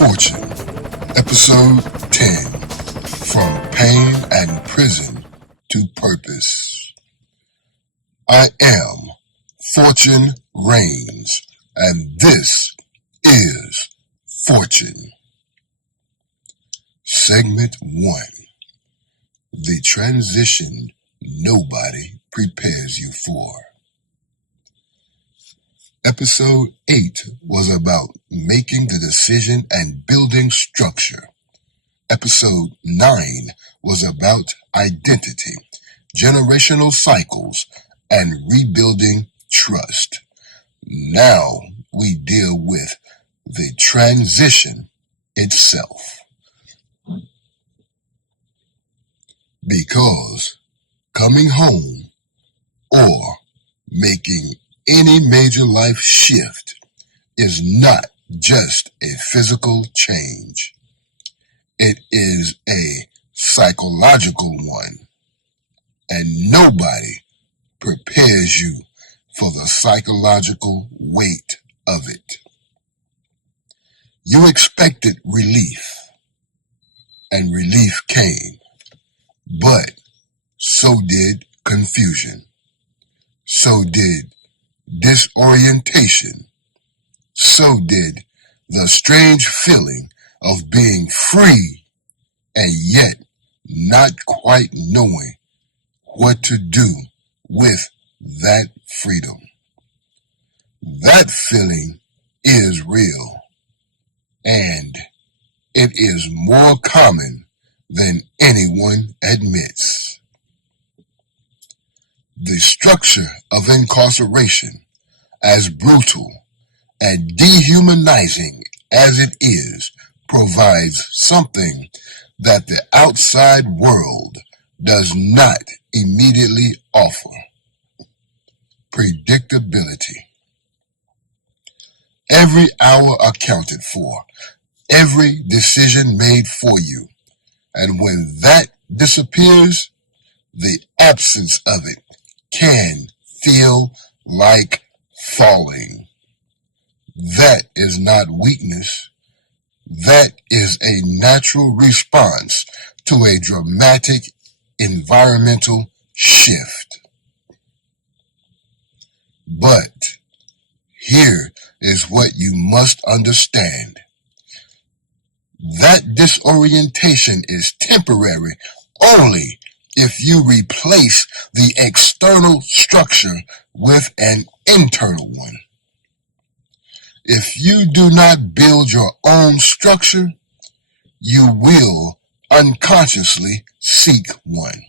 Fortune, Episode 10, From Pain and Prison to Purpose. I am Fortune Reigns, and this is Fortune. Segment 1, The Transition Nobody Prepares You For. Episode 8 was about making the decision and building structure. Episode 9 was about identity, generational cycles, and rebuilding trust. Now we deal with the transition itself. Because coming home or making any major life shift is not just a physical change. It is a psychological one, and nobody prepares you for the psychological weight of it. You expected relief, and relief came, but so did confusion. So did disorientation. So did the strange feeling of being free and yet not quite knowing what to do with that freedom. That feeling is real, and it is more common than anyone admits. The structure of incarceration, as brutal and dehumanizing as it is, provides something that the outside world does not immediately offer: predictability. Every hour accounted for, every decision made for you, and when that disappears, the absence of it can feel like falling. That is not weakness. That is a natural response to a dramatic environmental shift. But here is what you must understand. That disorientation is temporary only if you replace the external structure with an internal one. If you do not build your own structure, you will unconsciously seek one.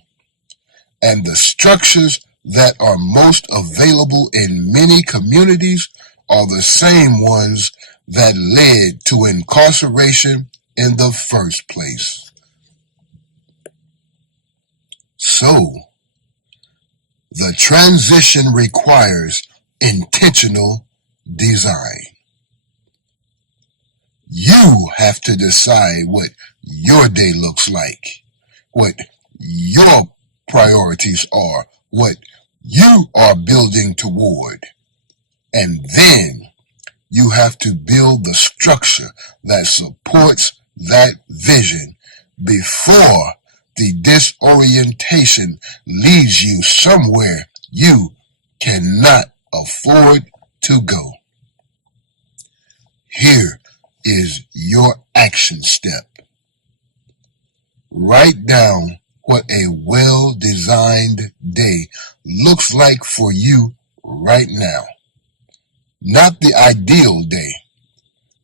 And the structures that are most available in many communities are the same ones that led to incarceration in the first place. So, the transition requires intentional design. You have to decide what your day looks like, what your priorities are, what you are building toward. And then you have to build the structure that supports that vision before the disorientation leads you somewhere you cannot afford to go. Here is your action step. Write down what a well-designed day looks like for you right now. Not the ideal day,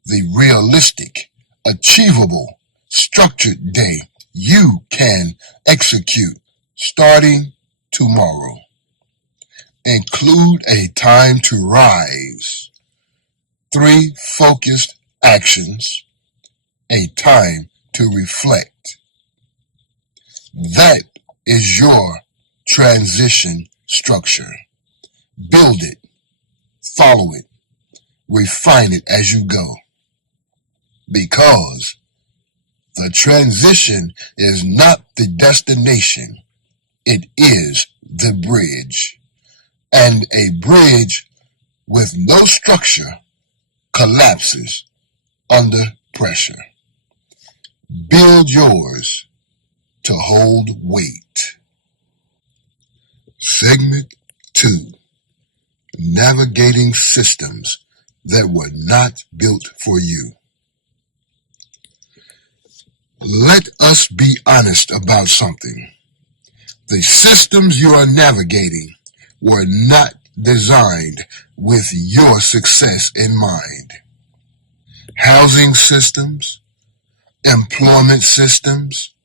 the realistic, achievable, structured day you can execute starting tomorrow. Include a time to rise, 3 focused actions, a time to reflect. That is your transition structure. Build it, follow it, refine it as you go. Because the transition is not the destination, it is the bridge. And a bridge with no structure collapses under pressure. Build yours to hold weight. Segment 2. Navigating systems that were not built for you. Let us be honest about something. The systems you are navigating were not designed with your success in mind. Housing systems, employment systems,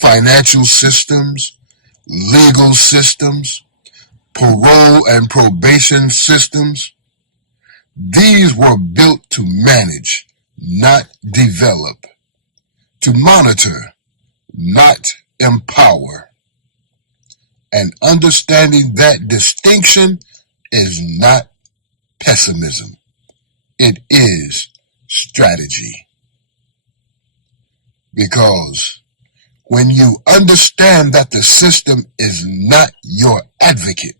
financial systems, legal systems, parole and probation systems. These were built to manage, not develop, to monitor, not empower. And understanding that distinction is not pessimism. It is strategy. Because when you understand that the system is not your advocate,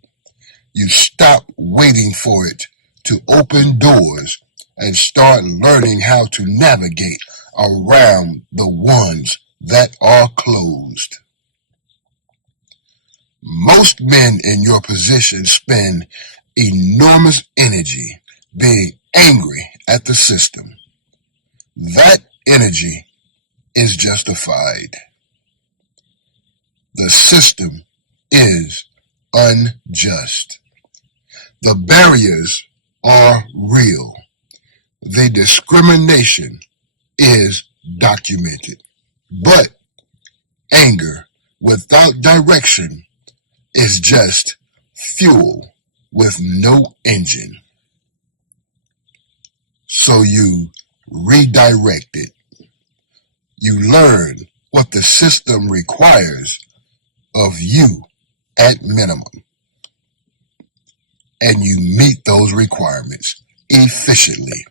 you stop waiting for it to open doors and start learning how to navigate around the ones that are closed. Most men in your position spend enormous energy being angry at the system. That energy is justified. The system is unjust. The barriers are real. The discrimination is documented. But anger without direction is just fuel with no engine. So you redirect it. You learn what the system requires of you at minimum. And you meet those requirements efficiently.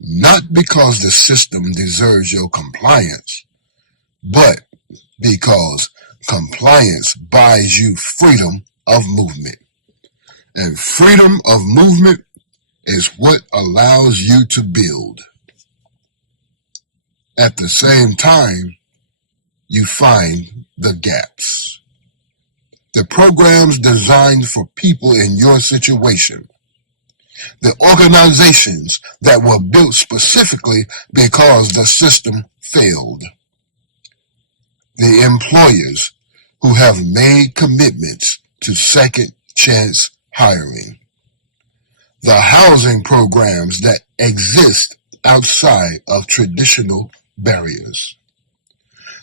Not because the system deserves your compliance, but because compliance buys you freedom of movement. And freedom of movement is what allows you to build. At the same time, you find the gaps. The programs designed for people in your situation. The organizations that were built specifically because the system failed. The employers who have made commitments to second chance hiring. The housing programs that exist outside of traditional barriers.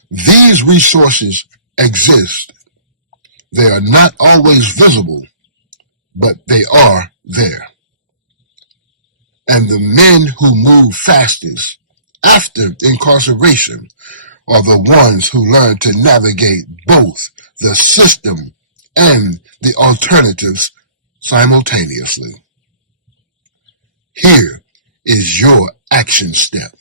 These resources exist. They are not always visible, but they are there. And the men who move fastest after incarceration are the ones who learn to navigate both the system and the alternatives simultaneously. Here is your action step.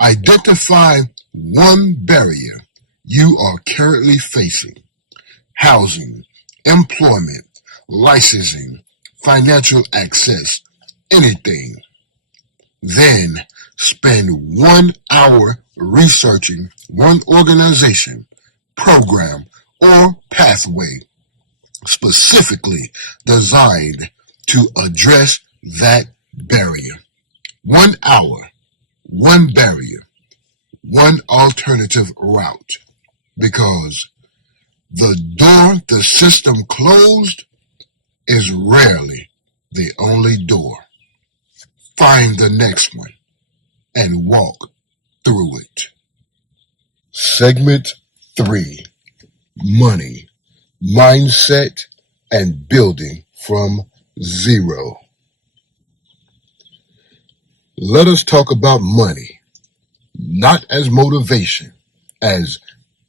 Identify one barrier you are currently facing. Housing, employment, licensing, financial access, anything. Then spend 1 hour researching one organization, program, or pathway specifically designed to address that barrier. 1 hour, one barrier, one alternative route. Because the door the system closed is rarely the only door. Find the next one and walk through it. Segment 3. Money, mindset, and building from zero. Let us talk about money, not as motivation, as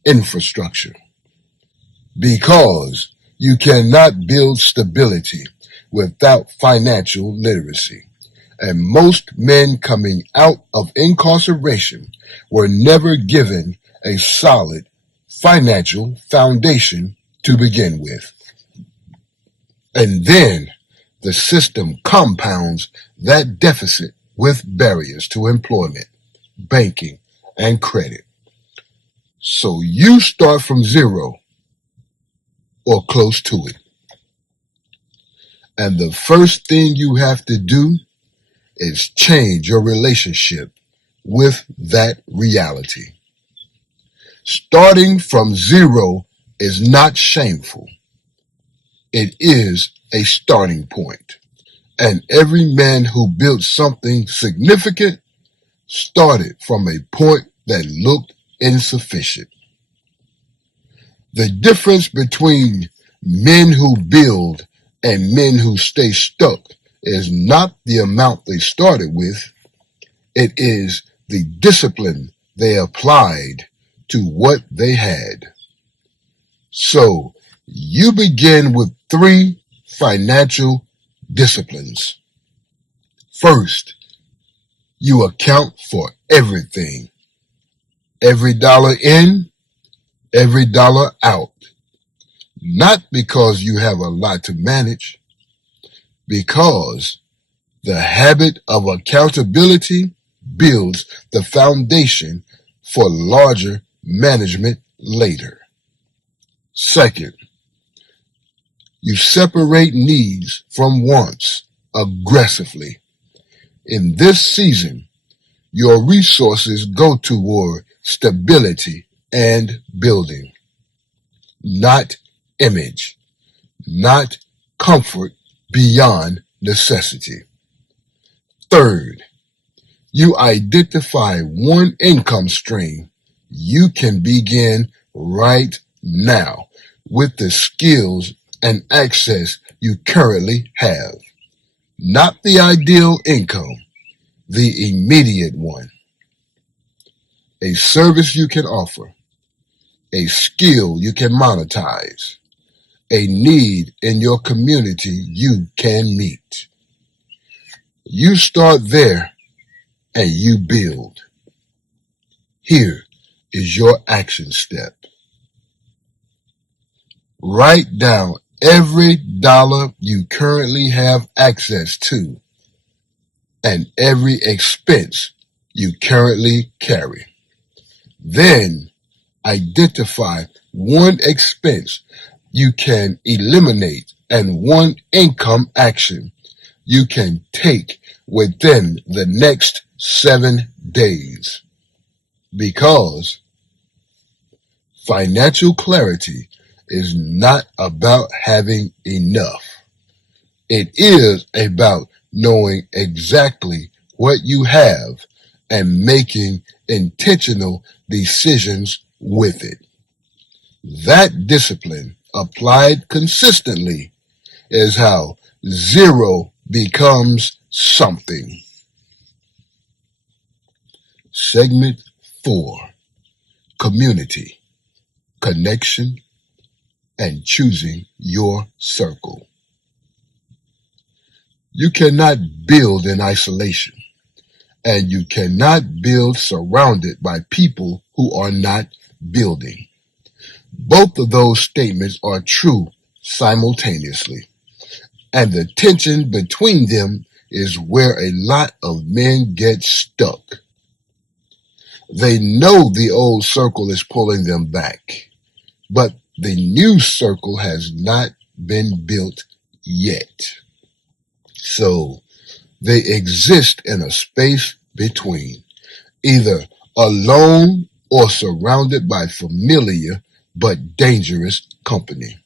infrastructure. Because you cannot build stability without financial literacy. And most men coming out of incarceration were never given a solid financial foundation to begin with. And then the system compounds that deficit with barriers to employment, banking, and credit. So you start from zero or close to it. And the first thing you have to do is change your relationship with that reality. Starting from zero is not shameful. It is a starting point. And every man who built something significant started from a point that looked insufficient. The difference between men who build and men who stay stuck is not the amount they started with. It is the discipline they applied to what they had. So you begin with 3 financial disciplines. First, you account for everything. Every dollar in, every dollar out. Not because you have a lot to manage, because the habit of accountability builds the foundation for larger management later. Second, you separate needs from wants aggressively. In this season, your resources go toward stability and building, not image, not comfort beyond necessity. Third, you identify one income stream you can begin right now with the skills and access you currently have. Not the ideal income, the immediate one. A service you can offer, a skill you can monetize, a need in your community you can meet. You start there and you build. Here is your action step. Write down every dollar you currently have access to and every expense you currently carry. Then identify one expense you can eliminate and one income action you can take within the next 7 days. Because financial clarity is not about having enough. It is about knowing exactly what you have and making intentional decisions with it. That discipline, applied consistently, is how zero becomes something. Segment 4. Community, connection, and choosing your circle. You cannot build in isolation, and you cannot build surrounded by people who are not building. Both of those statements are true simultaneously, and the tension between them is where a lot of men get stuck. They know the old circle is pulling them back, but the new circle has not been built yet. So they exist in a space between, either alone or surrounded by familiar but dangerous company.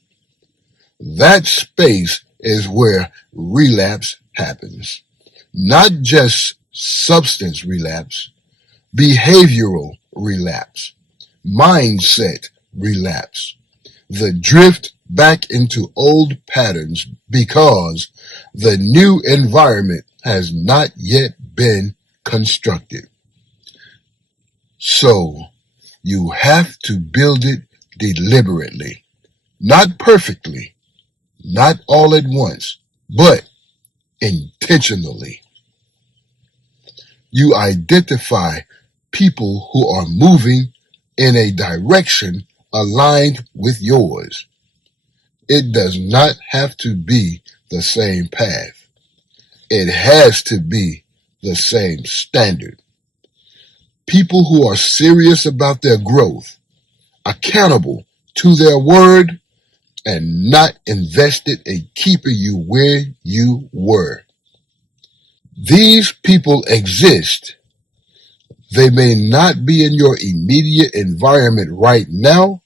That space is where relapse happens. Not just substance relapse, behavioral relapse, mindset relapse, the drift back into old patterns because the new environment has not yet been constructed. So you have to build it deliberately, not perfectly, not all at once, but intentionally. You identify people who are moving in a direction aligned with yours. It does not have to be the same path. It has to be the same standard. People who are serious about their growth, accountable to their word, and not invested in keeping you where you were. These people exist. They may not be in your immediate environment right now,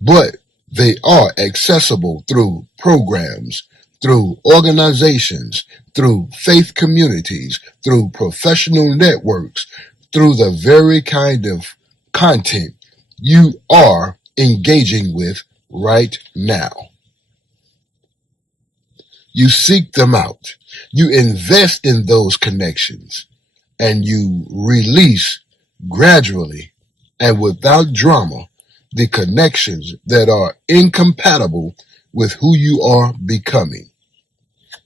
but they are accessible through programs, through organizations, through faith communities, through professional networks, through the very kind of content you are engaging with right now. You seek them out. You invest in those connections, and you release gradually and without drama the connections that are incompatible with who you are becoming.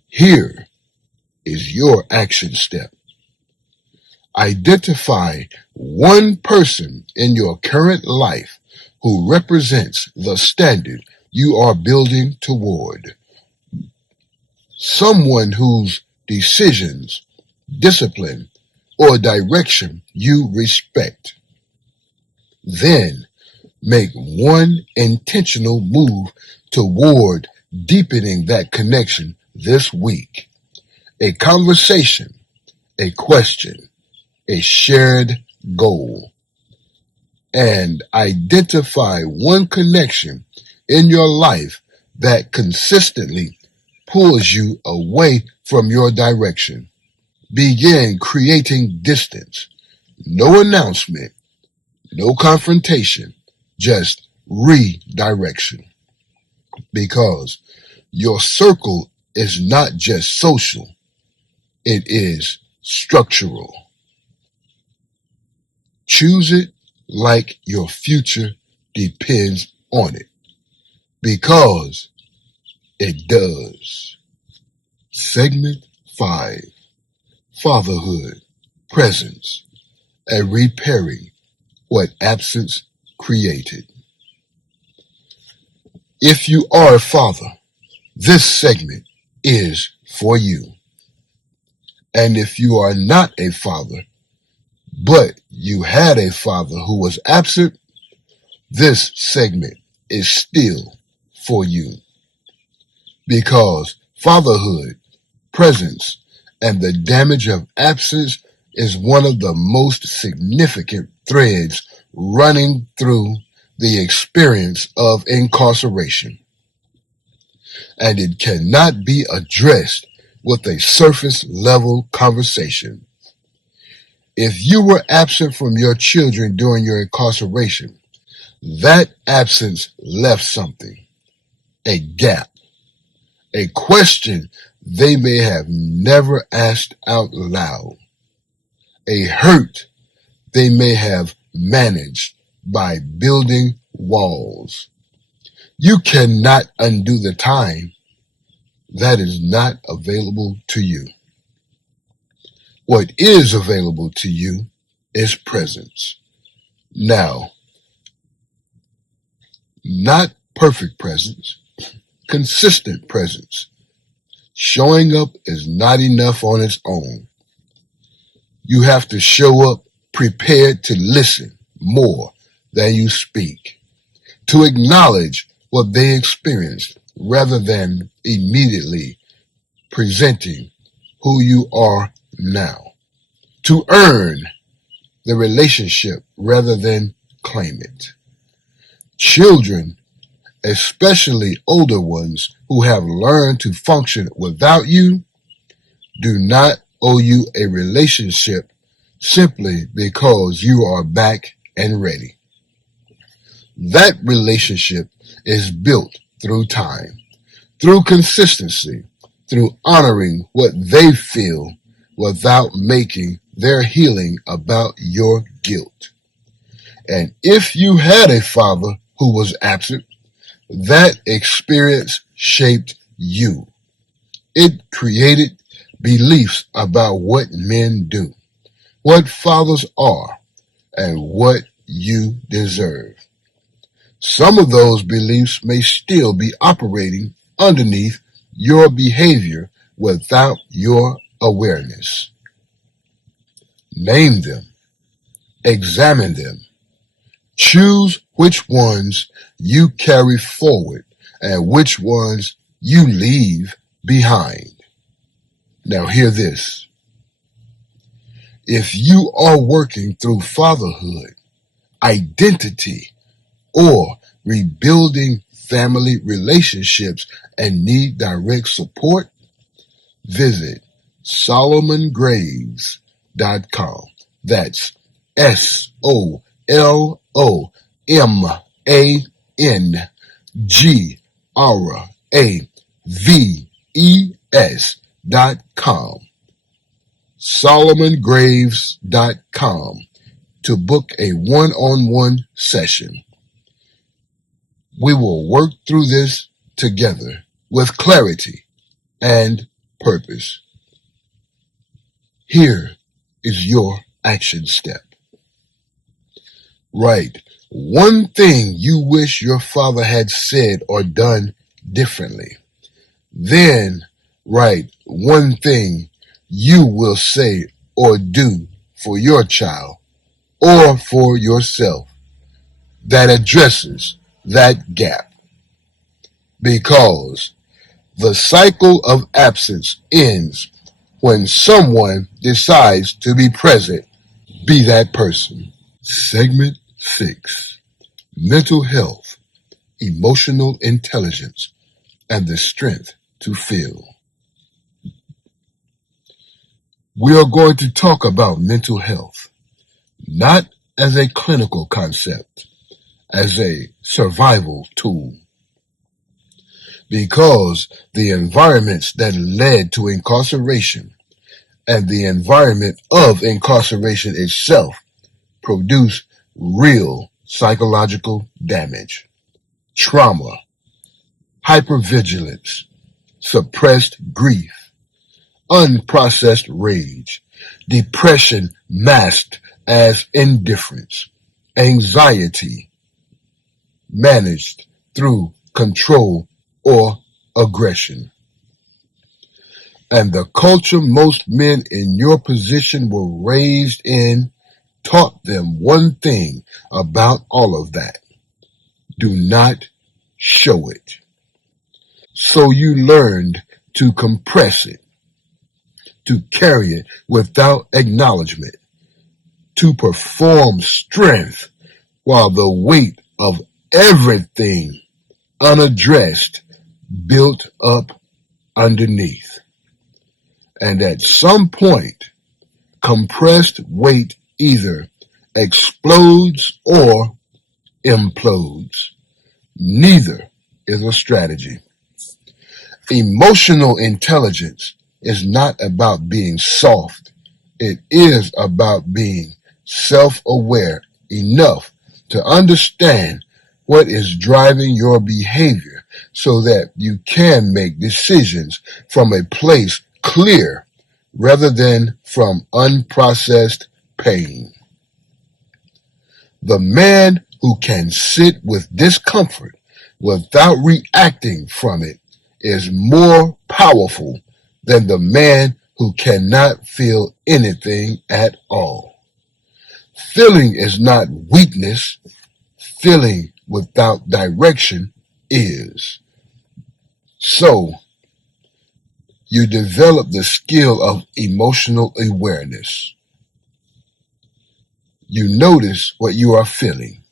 Here is your action step. Identify one person in your current life who represents the standard you are building toward. Someone whose decisions, discipline, or direction you respect. Then make one intentional move toward deepening that connection this week. A conversation, a question, a shared goal. And identify one connection in your life that consistently pulls you away from your direction. Begin creating distance. No announcement, no confrontation, just redirection. Because your circle is not just social, it is structural. Choose it like your future depends on it, because it does. Segment 5. Fatherhood, presence, and repairing what absence created. If you are a father, this segment is for you. And if you are not a father, but you had a father who was absent, this segment is still for you. Because fatherhood, presence, and the damage of absence is one of the most significant threads running through the experience of incarceration. And it cannot be addressed with a surface level conversation. If you were absent from your children during your incarceration, that absence left something, a gap, a question they may have never asked out loud, a hurt they may have managed by building walls. You cannot undo the time that is not available to you. What is available to you is presence. Now, not perfect presence, consistent presence. Showing up is not enough on its own. You have to show up prepared to listen more than you speak, to acknowledge what they experienced rather than immediately presenting who you are now, to earn the relationship rather than claim it. Children, especially older ones who have learned to function without you, do not owe you a relationship simply because you are back and ready. That relationship is built through time, through consistency, through honoring what they feel without making their healing about your guilt. And if you had a father who was absent, that experience shaped you. It created beliefs about what men do, what fathers are, and what you deserve. Some of those beliefs may still be operating underneath your behavior without your awareness. Name them, Examine them. Choose which ones you carry forward and which ones you leave behind. Now hear this. If you are working through fatherhood, identity, or rebuilding family relationships and need direct support, visit SolomonGraves.com. That's SolomonGraves.com. SolomonGraves.com to book a one-on-one session. We will work through this together with clarity and purpose. Here is your action step. Write one thing you wish your father had said or done differently. Then write one thing you will say or do for your child or for yourself that addresses that gap. Because the cycle of absence ends when someone decides to be present. Be that person. Segment 6. Mental health, emotional intelligence, and the strength to feel. We are going to talk about mental health, not as a clinical concept, as a survival tool. Because the environments that led to incarceration and the environment of incarceration itself produce real psychological damage, trauma, hypervigilance, suppressed grief, unprocessed rage, depression masked as indifference, anxiety managed through control or aggression. And the culture most men in your position were raised in taught them one thing about all of that. Do not show it. So you learned to compress it, to carry it without acknowledgement, to perform strength while the weight of everything unaddressed built up underneath. And at some point, compressed weight either explodes or implodes. Neither is a strategy. Emotional intelligence is not about being soft. It is about being self-aware enough to understand what is driving your behavior so that you can make decisions from a place clear rather than from unprocessed pain. The man who can sit with discomfort without reacting from it is more powerful than the man who cannot feel anything at all. Feeling is not weakness. Feeling without direction is. So, you develop the skill of emotional awareness. You notice what you are feeling.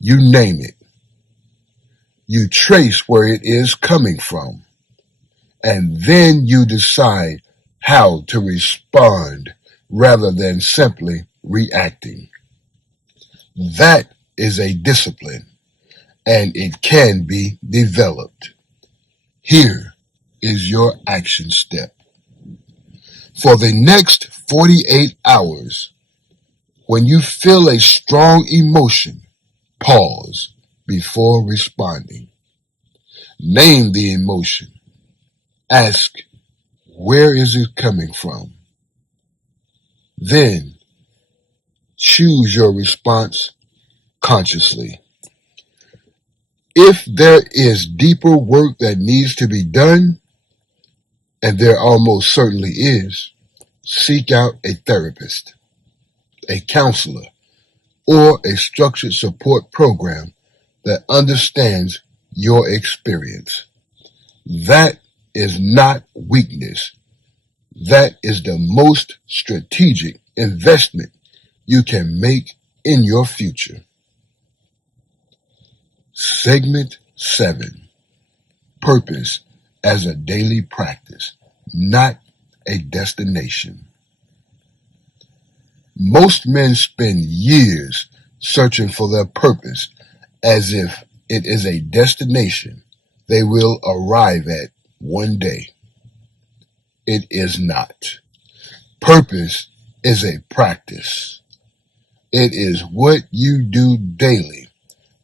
You name it. You trace where it is coming from. And then you decide how to respond rather than simply reacting. That is a discipline, and it can be developed. Here is your action step. For the next 48 hours, when you feel a strong emotion, pause before responding. Name the emotion. Ask, where is it coming from? Then, choose your response consciously. If there is deeper work that needs to be done, and there almost certainly is, seek out a therapist, a counselor, or a structured support program that understands your experience. That is not weakness. That is the most strategic investment you can make in your future. Segment 7. Purpose as a daily practice, not a destination. Most men spend years searching for their purpose as if it is a destination they will arrive at one day. It is not. Purpose is a practice. It is what you do daily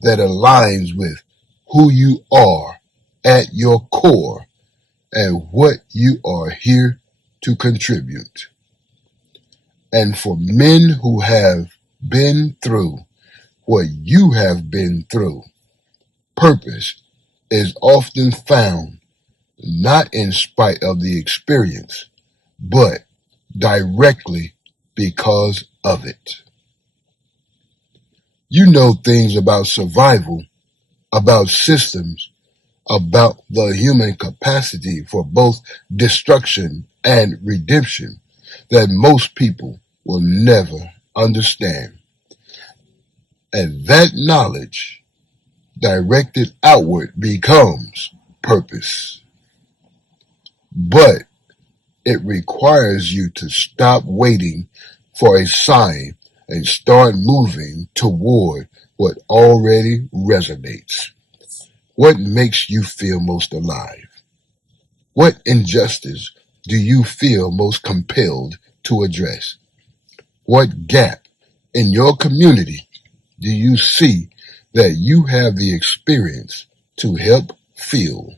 that aligns with who you are at your core and what you are here to contribute. And for men who have been through what you have been through, purpose is often found not in spite of the experience, but directly because of it. You know things about survival, about systems, about the human capacity for both destruction and redemption that most people will never understand. And that knowledge directed outward becomes purpose. But it requires you to stop waiting for a sign and start moving toward what already resonates. What makes you feel most alive? What injustice do you feel most compelled to address? What gap in your community do you see that you have the experience to help fill?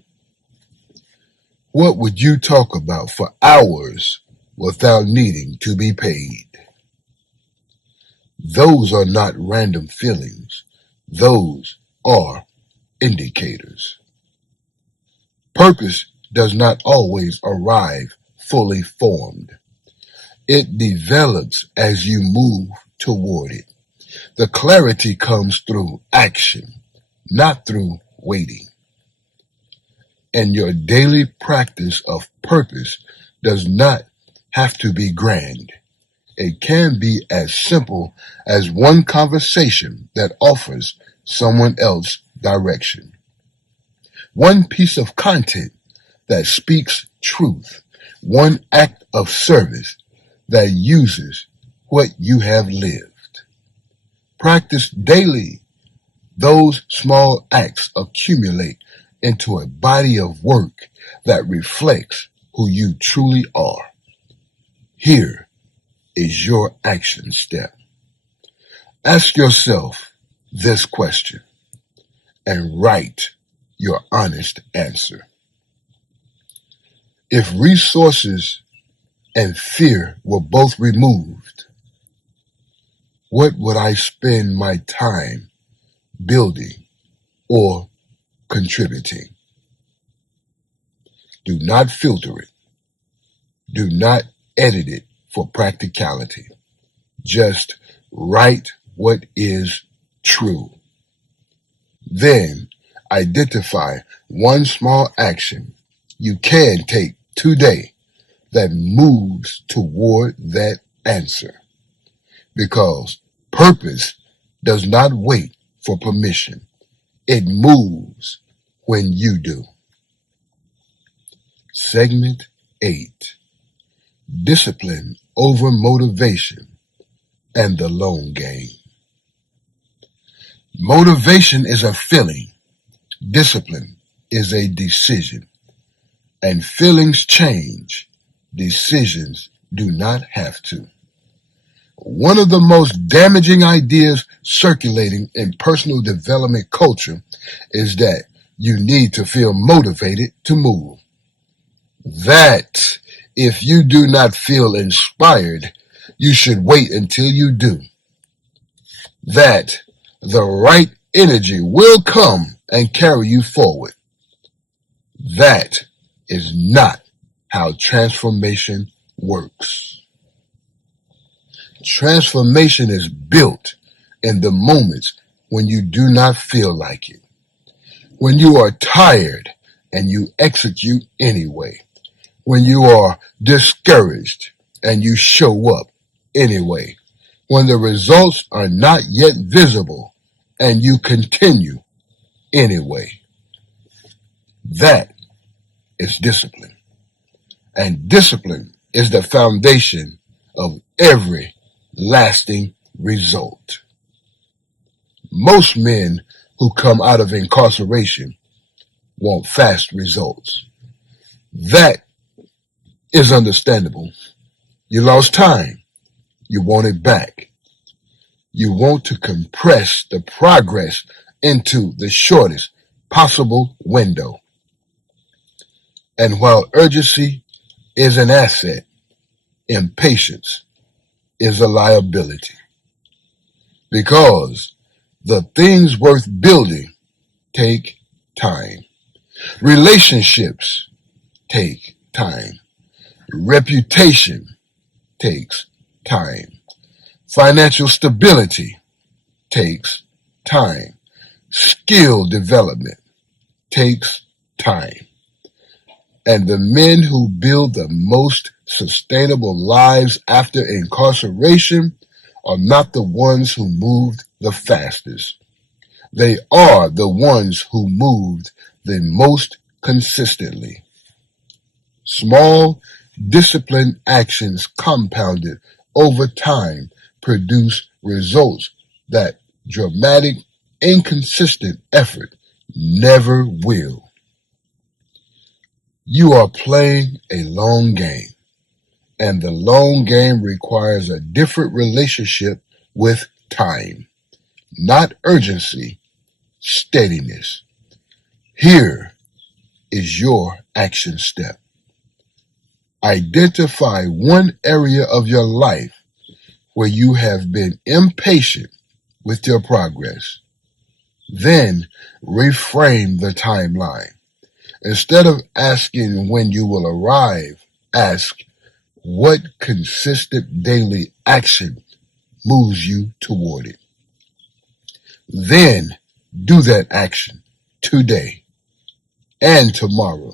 What would you talk about for hours without needing to be paid? Those are not random feelings. Those are indicators. Purpose does not always arrive fully formed. It develops as you move toward it. The clarity comes through action, not through waiting. And your daily practice of purpose does not have to be grand. It can be as simple as one conversation that offers someone else direction. One piece of content that speaks truth. One act of service that uses what you have lived. Practice daily. Those small acts accumulate into a body of work that reflects who you truly are. Here is your action step. Ask yourself this question and write your honest answer. If resources and fear were both removed, what would I spend my time building or contributing? Do not filter it. Do not edit it for practicality. Just write what is true. Then identify one small action you can take today that moves toward that answer. Because purpose does not wait for permission. It moves when you do. Segment 8. Discipline over motivation and the long game. Motivation is a feeling. Discipline is a decision. And feelings change. Decisions do not have to. One of the most damaging ideas circulating in personal development culture is that you need to feel motivated to move. That if you do not feel inspired, you should wait until you do. That the right energy will come and carry you forward. That is not how transformation works. Transformation is built in the moments when you do not feel like it. When you are tired and you execute anyway. When you are discouraged and you show up anyway. When the results are not yet visible and you continue anyway. That is discipline. And discipline is the foundation of every lasting result. Most men who come out of incarceration want fast results. That is understandable. You lost time. You want it back. You want to compress the progress into the shortest possible window. And while urgency is an asset, impatience is a liability. Because the things worth building take time. Relationships take time. Reputation takes time. Financial stability takes time. Skill development takes time. And the men who build the most sustainable lives after incarceration are not the ones who moved the fastest. They are the ones who moved the most consistently. Small, disciplined actions compounded over time produce results that dramatic, inconsistent effort never will. You are playing a long game, and the long game requires a different relationship with time. Not urgency, steadiness. Here is your action step. Identify one area of your life where you have been impatient with your progress. Then reframe the timeline. Instead of asking when you will arrive, ask what consistent daily action moves you toward it. Then do that action today and tomorrow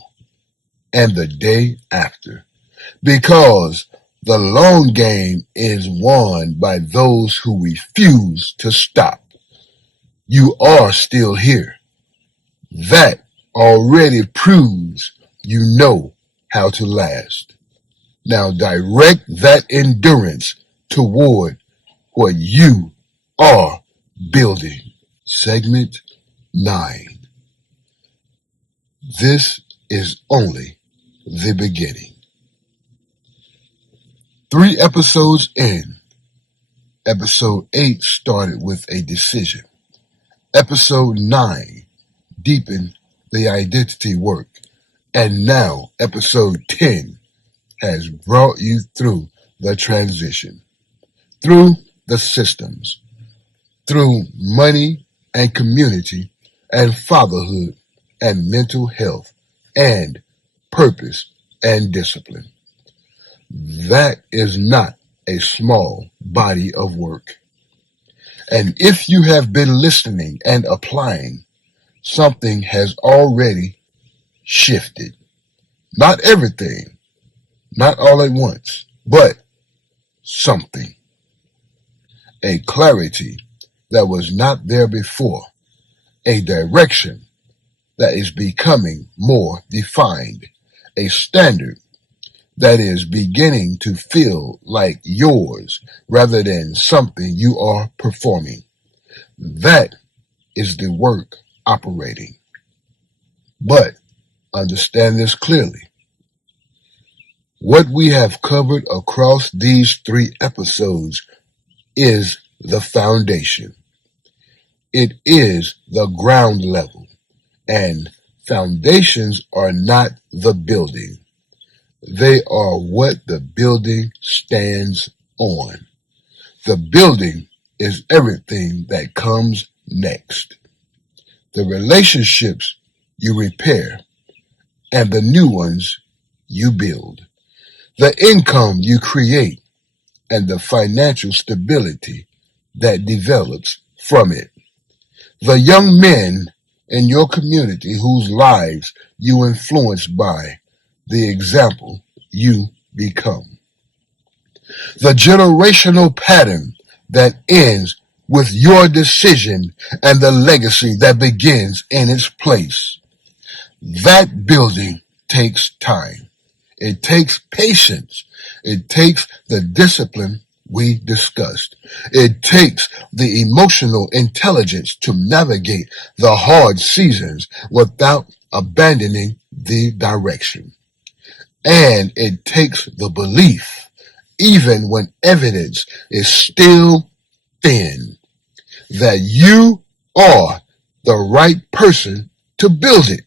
and the day after, because the long game is won by those who refuse to stop. You are still here. That already proves you know how to last. Now direct that endurance toward what you are building. Segment 9. This is only the beginning. 3 episodes in, episode 8 started with a decision. Episode 9 deepened the identity work. And now episode 10 has brought you through the transition, through the systems, through money and community and fatherhood and mental health and purpose and discipline. That is not a small body of work. And if you have been listening and applying, something has already shifted. Not everything, not all at once, but something. A clarity that was not there before. A direction that is becoming more defined. A standard that is beginning to feel like yours rather than something you are performing. That is the work operating. But understand this clearly. What we have covered across these 3 episodes is the foundation. It is the ground level, and foundations are not the building. They are what the building stands on. The building is everything that comes next. The relationships you repair and the new ones you build. The income you create and the financial stability that develops from it. The young men in your community whose lives you influence by the example you become. The generational pattern that ends with your decision and the legacy that begins in its place. That building takes time. It takes patience. It takes the discipline we discussed. It takes the emotional intelligence to navigate the hard seasons without abandoning the direction. And it takes the belief, even when evidence is still thin, that you are the right person to build it.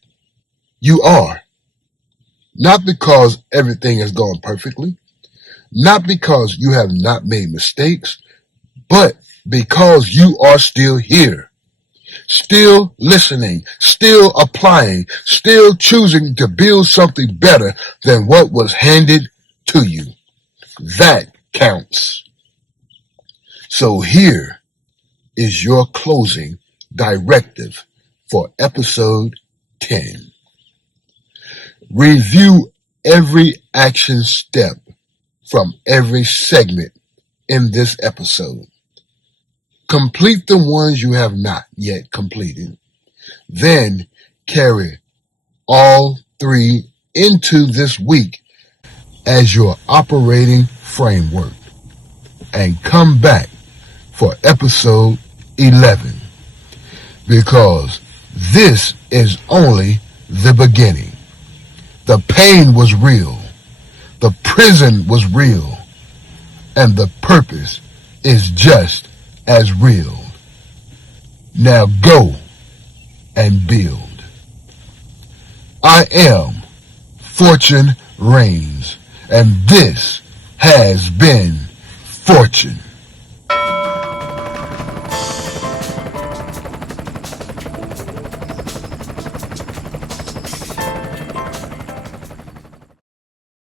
You are. Not because everything has gone perfectly, not because you have not made mistakes, but because you are still here, still listening, still applying, still choosing to build something better than what was handed to you. That counts. So here is your closing directive for episode 10. Review every action step from every segment in this episode. Complete the ones you have not yet completed. Then carry all 3 into this week as your operating framework. And come back for episode 11. Because this is only the beginning. The pain was real. The prison was real. And the purpose is just as real. Now go and build. I am Fortune Reigns, and this has been Fortune.